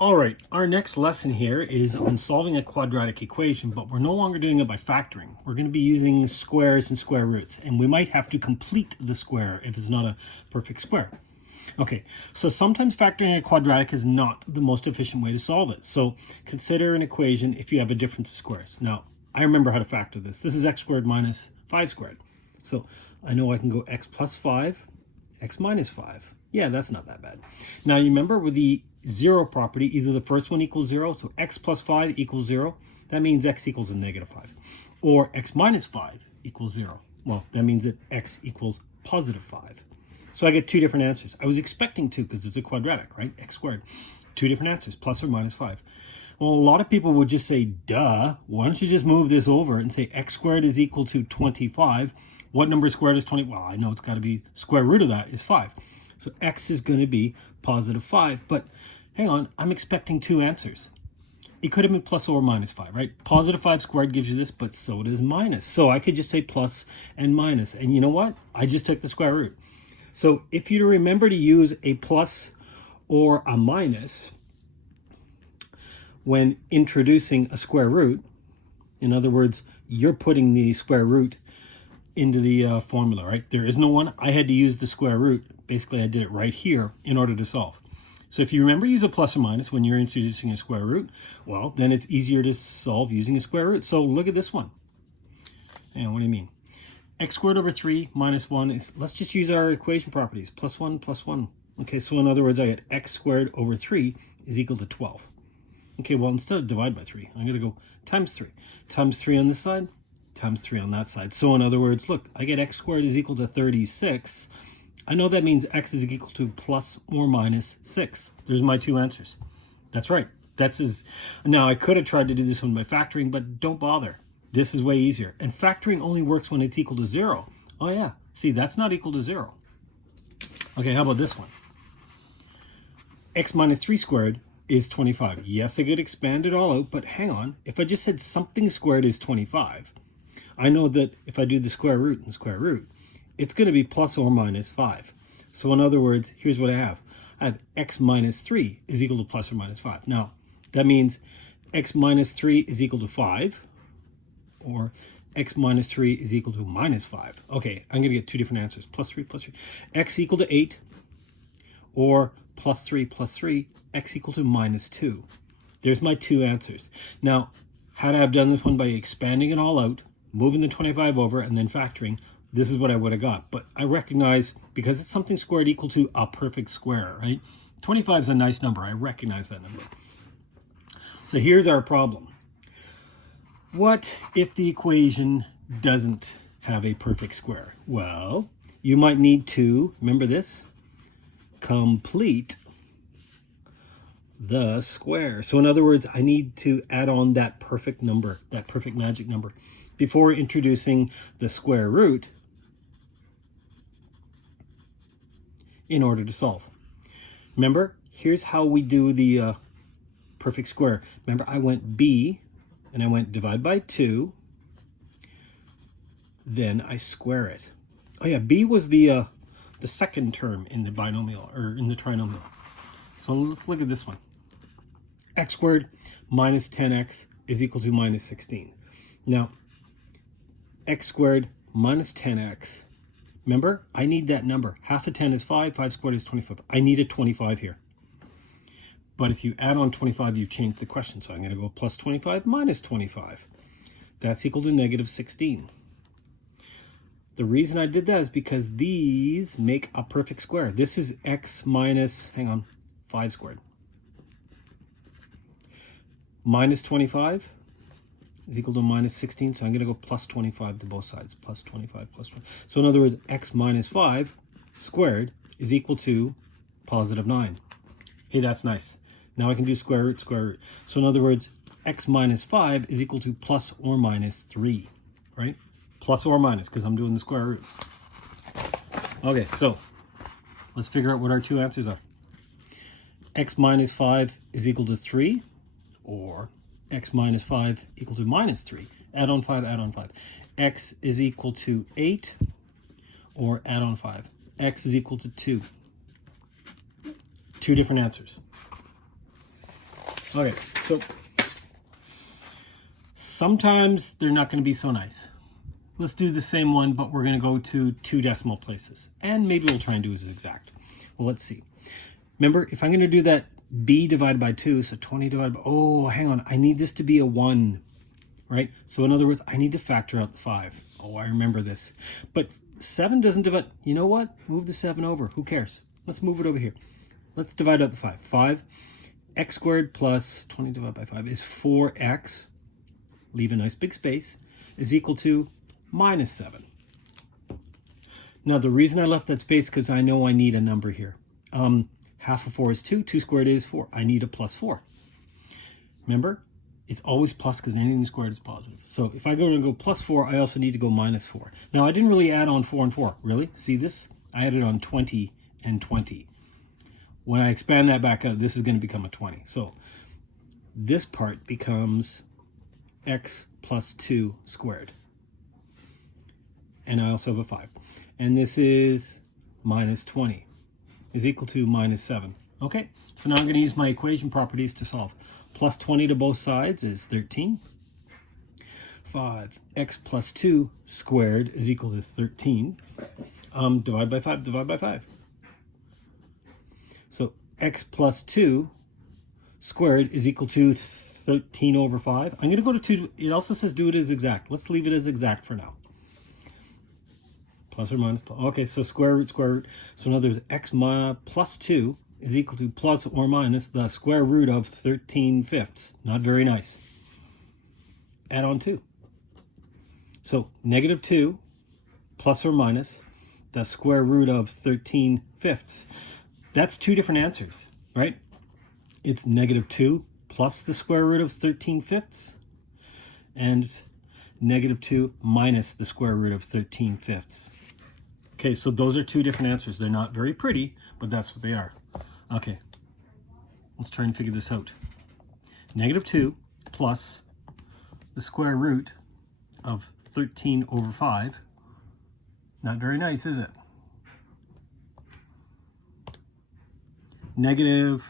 All right, our next lesson here is on solving a quadratic equation, but we're no longer doing it by factoring. We're going to be using squares and square roots, and we might have to complete the square if it's not a perfect square. Okay, so sometimes factoring a quadratic is not the most efficient way to solve it. So consider an equation if you have a difference of squares. Now, I remember how to factor this. This is x squared minus 5 squared. So I know I can go x plus 5, x minus 5. Yeah, that's not that bad. Now, you remember with the zero property, either the first one equals 0, so x plus 5 equals 0. That means x equals a negative 5. Or x minus 5 equals 0. Well, that means that x equals positive 5. So I get two different answers. I was expecting to because it's a quadratic, right? X squared. Two different answers, plus or minus 5. Well, a lot of people would just say, duh, why don't you just move this over and say x squared is equal to 25. What number squared is 20? Well, I know it's got to be square root of that is 5. So x is going to be positive 5. But hang on, I'm expecting two answers. It could have been plus or minus 5, right? Positive 5 squared gives you this, but so does minus. So I could just say plus and minus. And you know what? I just took the square root. So if you remember to use a plus or a minus when introducing a square root, in other words, you're putting the square root into the formula, right? There is no one. I had to use the square root. Basically, I did it right here in order to solve. So if you remember, use a plus or minus when you're introducing a square root, well, then it's easier to solve using a square root. So look at this one. And what do you mean? X squared over 3 minus 1 is, let's just use our equation properties, plus 1 plus 1. Okay, so in other words, I get x squared over 3 is equal to 12. Okay, well, instead of divide by 3, I'm going to go times 3. Times 3 on this side, times 3 on that side. So in other words, look, I get x squared is equal to 36. I know that means x is equal to plus or minus 6. There's my two answers. That's right. Now, I could have tried to do this one by factoring, but don't bother. This is way easier. And factoring only works when it's equal to 0. Oh, yeah. See, that's not equal to 0. Okay, how about this one? X minus 3 squared is 25. Yes, I could expand it all out, but hang on. If I just said something squared is 25, I know that if I do the square root and square root, it's going to be plus or minus 5. So in other words, here's what I have. I have x minus 3 is equal to plus or minus 5. Now, that means x minus 3 is equal to 5. Or x minus 3 is equal to minus 5. Okay, I'm going to get two different answers. Plus 3, plus 3. X equal to 8. Or plus 3, plus 3. X equal to minus 2. There's my two answers. Now, had I have done this one by expanding it all out, moving the 25 over, and then factoring, this is what I would have got. But I recognize, because it's something squared equal to a perfect square, right? 25 is a nice number. I recognize that number. So here's our problem. What if the equation doesn't have a perfect square? Well, you might need to, remember this, complete the square. So in other words, I need to add on that perfect number, that perfect magic number, before introducing the square root in order to solve. Remember, here's how we do the perfect square. Remember, I went b, and I went divide by 2, then I square it. Oh yeah, b was the second term in the binomial, or in the trinomial. So let's look at this one. X squared minus 10x is equal to minus 16. Now, x squared minus 10x, remember, I need that number. Half of 10 is 5, 5 squared is 25. I need a 25 here. But if you add on 25, you've changed the question. So I'm going to go plus 25 minus 25. That's equal to negative 16. The reason I did that is because these make a perfect square. This is x minus, 5 squared. Minus 25 is equal to minus 16. So I'm going to go plus 25 to both sides. Plus 25, plus 20. So in other words, x minus 5 squared is equal to positive 9. Hey, that's nice. Now I can do square root, square root. So in other words, x minus 5 is equal to plus or minus 3, right? Plus or minus, because I'm doing the square root. Okay, so let's figure out what our two answers are. X minus 5 is equal to 3, or x minus 5 equal to minus 3. Add on 5, add on 5. X is equal to 8, or add on 5. X is equal to 2. Two different answers. Okay, so sometimes they're not going to be so nice. Let's do the same one, but we're going to go to 2 decimal places. And maybe we'll try and do it as exact. Well, let's see. Remember, if I'm going to do that b divided by 2, so 20 divided by... Oh, hang on. I need this to be a 1, right? So in other words, I need to factor out the 5. Oh, I remember this. But 7 doesn't divide... You know what? Move the 7 over. Who cares? Let's move it over here. Let's divide out the 5. 5, x squared plus 20 divided by 5 is 4x. Leave a nice big space. Is equal to minus 7. Now, the reason I left that space because I know I need a number here. Half of 4 is 2. 2 squared is 4. I need a plus 4. Remember, it's always plus because anything squared is positive. So if I go plus 4, I also need to go minus 4. Now, I didn't really add on 4 and 4. Really? See this? I added on 20 and 20. When I expand that back out, this is going to become a 20. So this part becomes x plus 2 squared. And I also have a 5. And this is minus 20 is equal to minus 7. Okay, so now I'm going to use my equation properties to solve. Plus 20 to both sides is 13. 5x plus 2 squared is equal to 13. Divide by 5, divide by 5. So x plus 2 squared is equal to 13 over 5. I'm going to go to 2. It also says do it as exact. Let's leave it as exact for now. Plus or minus. Okay, so square root, square root. So in other words, x plus 2 is equal to plus or minus the square root of 13/5. Not very nice. Add on 2. So negative 2 plus or minus the square root of 13/5. That's 2 different answers, right? It's negative 2 plus the square root of 13/5 and negative 2 minus the square root of 13/5. Okay, so those are 2 different answers. They're not very pretty, but that's what they are. Okay, let's try and figure this out. Negative 2 plus the square root of 13 over 5. Not very nice, is it? Negative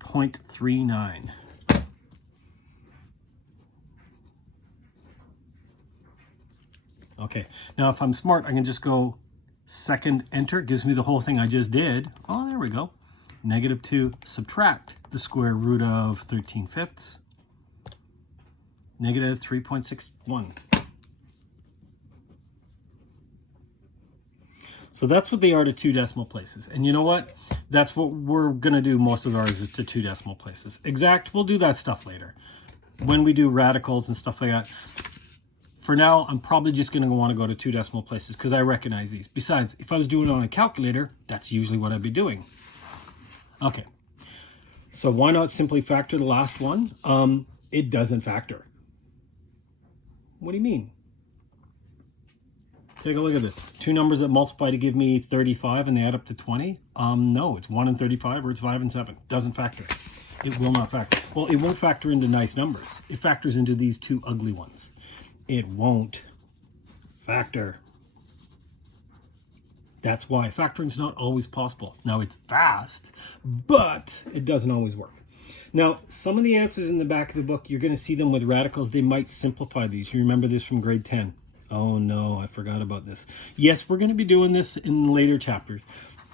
0.39. Okay, now if I'm smart, I can just go second enter. Gives me the whole thing I just did. Oh, there we go. Negative 2 subtract the square root of 13/5. Negative 3.61. So that's what they are to 2 decimal places. And you know what? That's what we're going to do most of ours is to 2 decimal places. Exact, we'll do that stuff later. When we do radicals and stuff like that. For now, I'm probably just going to want to go to 2 decimal places because I recognize these. Besides, if I was doing it on a calculator, that's usually what I'd be doing. Okay. So why not simply factor the last one? It doesn't factor. What do you mean? Take a look at this. 2 numbers that multiply to give me 35 and they add up to 20. No, it's 1 and 35 or it's 5 and 7. Doesn't factor. It will not factor. Well, it won't factor into nice numbers. It factors into these 2 ugly ones. It won't factor. That's why factoring's not always possible. Now, it's fast, but it doesn't always work. Now, some of the answers in the back of the book, you're going to see them with radicals. They might simplify these. You remember this from grade 10. Oh, no, I forgot about this. Yes, we're going to be doing this in later chapters.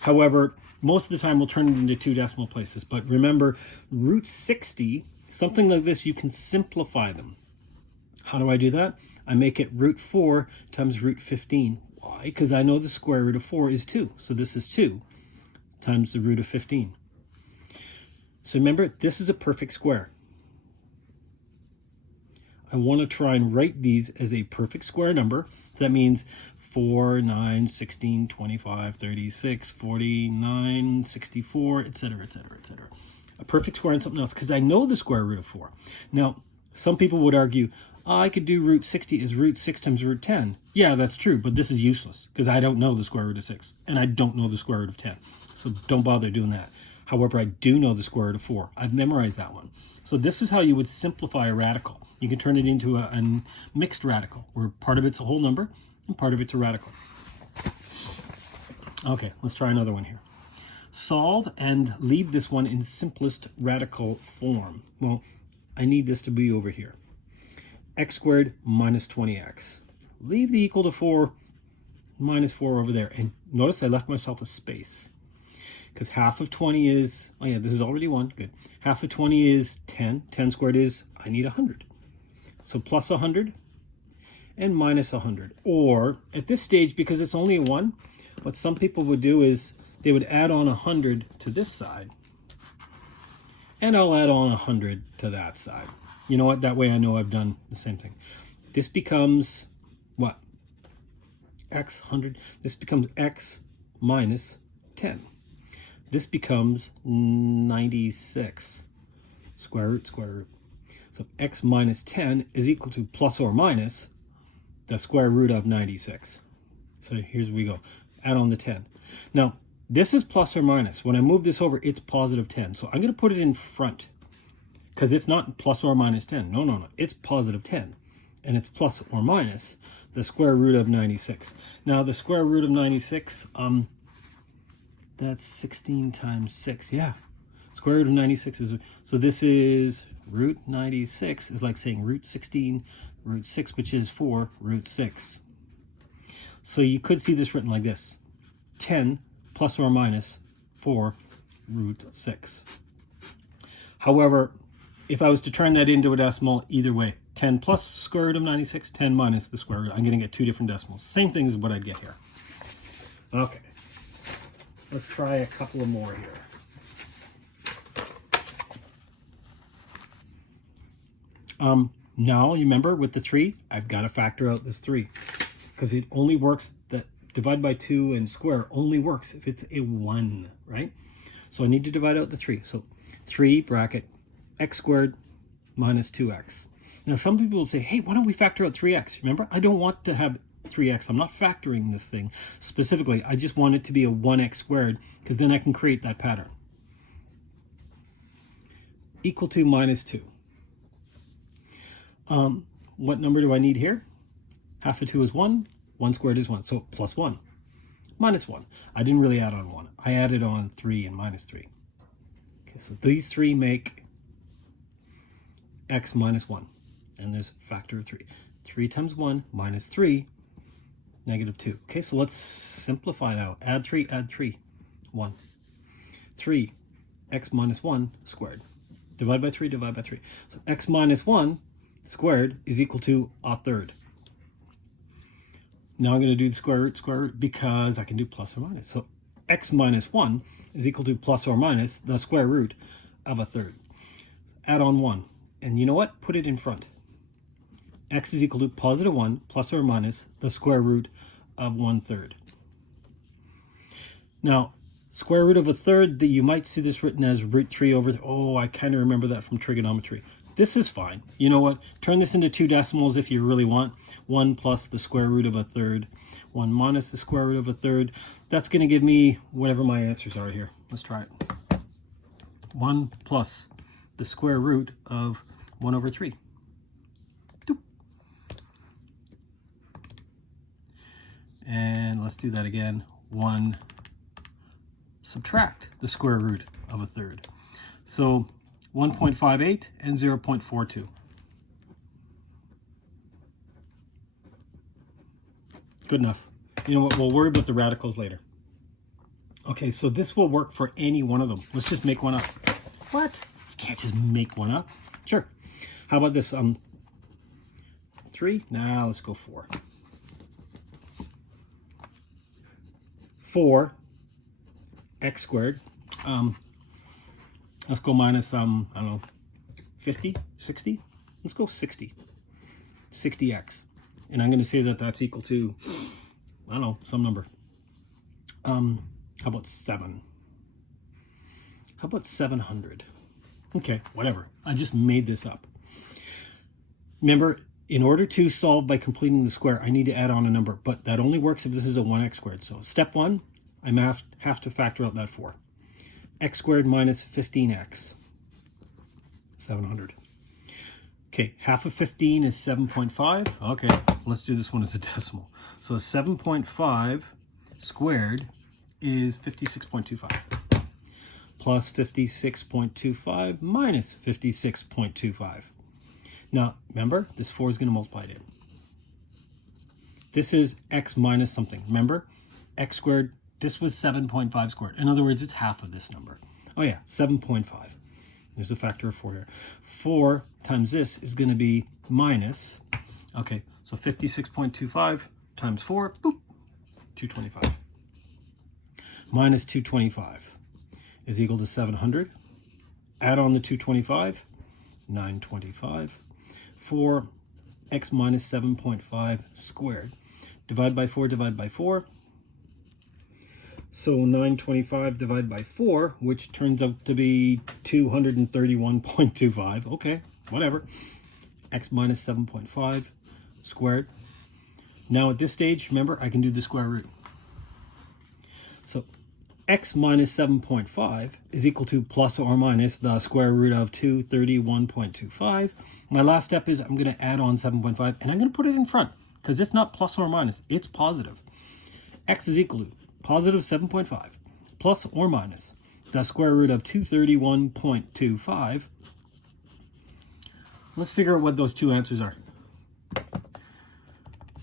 However, most of the time we'll turn it into 2 decimal places. But remember, root 60, something like this, you can simplify them. How do I do that? I make it root 4 times root 15. Why? Because I know the square root of 4 is 2. So this is 2 times the root of 15. So remember, this is a perfect square. I want to try and write these as a perfect square number. That means 4, 9, 16, 25, 36, 49, 64, etc., etc., etc. A perfect square and something else, because I know the square root of 4. Now, some people would argue, I could do root 60 as root 6 times root 10. Yeah, that's true, but this is useless because I don't know the square root of 6 and I don't know the square root of 10. So don't bother doing that. However, I do know the square root of 4. I've memorized that one. So this is how you would simplify a radical. You can turn it into a mixed radical where part of it's a whole number and part of it's a radical. Okay, let's try another one here. solve and leave this one in simplest radical form. Well, I need this to be over here. X squared minus 20x. Leave the equal to 4 minus 4 over there. And notice I left myself a space. Because half of 20 is, oh yeah, this is already 1, good. Half of 20 is 10. 10 squared is, I need 100. So plus 100 and minus 100. Or, at this stage, because it's only a 1, what some people would do is they would add on 100 to this side. And I'll add on 100 to that side. You know what? That way I know I've done the same thing. This becomes, what? X 100. This becomes X minus 10. This becomes 96. Square root, square root. So X minus 10 is equal to plus or minus the square root of 96. So here's we go. Add on the 10. Now, this is plus or minus. When I move this over, it's positive 10. So I'm going to put it in front because it's not plus or minus 10. No, no, no. It's positive 10. And it's plus or minus the square root of 96. Now, the square root of 96, that's 16 times 6. Yeah. Square root of 96 is, so this is root 96 is like saying root 16, root 6, which is 4 root 6. So you could see this written like this. 10 plus or minus 4 root 6. However, if I was to turn that into a decimal, either way, 10 plus square root of 96, 10 minus the square root, I'm going to get 2 different decimals. Same thing as what I'd get here. Okay. Let's try a couple of more here. Now, you remember with the 3, I've got to factor out this 3 because it only works, that divide by 2 and square only works if it's a 1, right? So I need to divide out the 3. So 3 bracket x squared minus 2x. Now, some people will say, hey, why don't we factor out 3x? Remember, I don't want to have 3x. I'm not factoring this thing specifically. I just want it to be a 1x squared because then I can create that pattern. Equal to minus 2. What number do I need here? Half of 2 is 1. 1 squared is 1. So plus 1. Minus 1. I didn't really add on 1. I added on 3 and minus 3. Okay, so these 3 make x minus 1. And there's a factor of 3. 3 times 1 minus 3, negative 2. Okay, so let's simplify now. Add 3, 1. 3, x minus 1 squared. Divide by 3, divide by 3. So x minus 1 squared is equal to a third. Now I'm going to do the square root, because I can do plus or minus. So x minus 1 is equal to plus or minus the square root of a third. Add on 1. And you know what? Put it in front. X is equal to positive 1 plus or minus the square root of 1/3. Now, square root of a third, you might see this written as root 3 over, oh, I kind of remember that from trigonometry. This is fine. You know what? Turn this into 2 decimals if you really want. 1 plus the square root of a third. 1 minus the square root of a third. That's going to give me whatever my answers are here. Let's try it. 1 plus the square root of 1 over 3. Doop. And let's do that again. 1 subtract the square root of a third. So 1.58 and 0.42. Good enough. You know what? We'll worry about the radicals later. Okay, so this will work for any one of them. Let's just make one up. What? You can't just make one up. Sure. How about this? 3? Now let's go 4. 4 x squared. Let's go minus, I don't know, 50, 60? Let's go 60. 60x. And I'm going to say that that's equal to, I don't know, some number. How about 7? How about 700? Okay, whatever. I just made this up. Remember, in order to solve by completing the square, I need to add on a number. But that only works if this is a 1x squared. So step 1, I have to factor out that 4. X squared minus 15x, 700. Okay, half of 15 is 7.5. Okay, let's do this one as a decimal. So 7.5 squared is 56.25. plus 56.25 minus 56.25. Now, remember, this 4 is going to multiply it in. This is x minus something. Remember, x squared, this was 7.5 squared. In other words, it's half of this number. Oh yeah, 7.5. There's a factor of 4 here. 4 times this is going to be minus, okay, so 56.25 times 4, boop, 225. Minus 225 is equal to 700. Add on the 225, 925. 4x minus 7.5 squared. Divide by 4, divide by 4. So 925 divided by 4, which turns out to be 231.25. Okay, whatever. X minus 7.5 squared. Now at this stage, remember, I can do the square root. So x minus 7.5 is equal to plus or minus the square root of 231.25. My last step is I'm going to add on 7.5, and I'm going to put it in front because it's not plus or minus, it's positive. X is equal to positive 7.5 plus or minus the square root of 231.25. Let's figure out what those two answers are.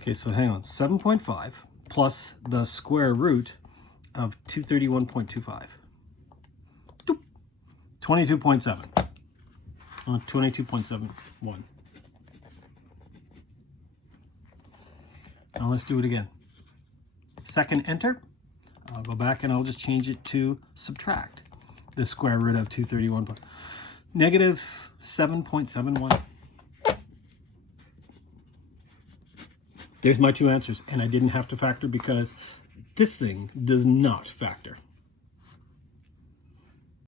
Okay, so hang on. 7.5 plus the square root of 231.25. 22.7. 22.71. Now let's do it again. Second enter. I'll go back and I'll just change it to subtract the square root of 231. Negative 7.71. There's my two answers, and I didn't have to factor because this thing does not factor.